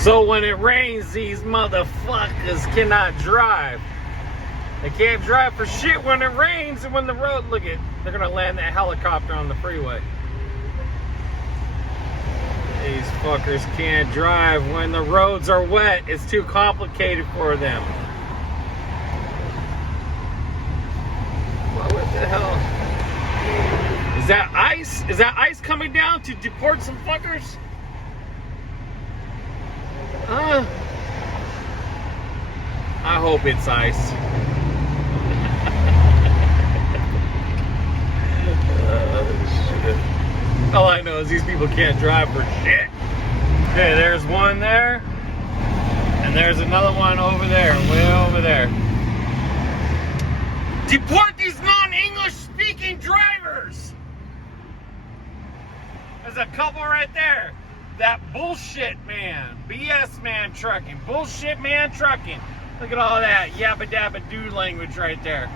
So when it rains, these motherfuckers cannot drive. They can't drive for shit when it rains and when the road, look at, they're gonna land that helicopter on the freeway. These fuckers can't drive when the roads are wet. It's too complicated for them. What the hell? Is that ice? Is that ice coming down to deport some fuckers? I hope it's ice. Shit. All I know is these people can't drive for shit. Okay, there's one there. And there's another one over there, way over there. Deport these non-English speaking drivers! There's a couple right there. That bullshit man, BS man trucking, bullshit man trucking. Look at all that yabba dabba doo language right there.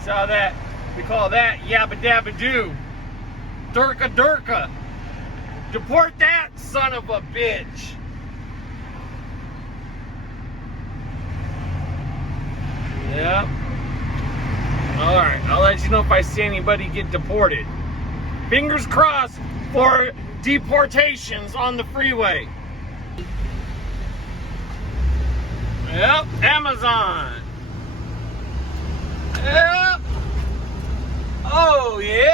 See all that? We call that yabba dabba doo. Durka durka. Deport that son of a bitch. Yep. Alright, I'll let you know if I see anybody get deported. Fingers crossed for deportations on the freeway. Yep, Amazon. Yep. Oh, yeah.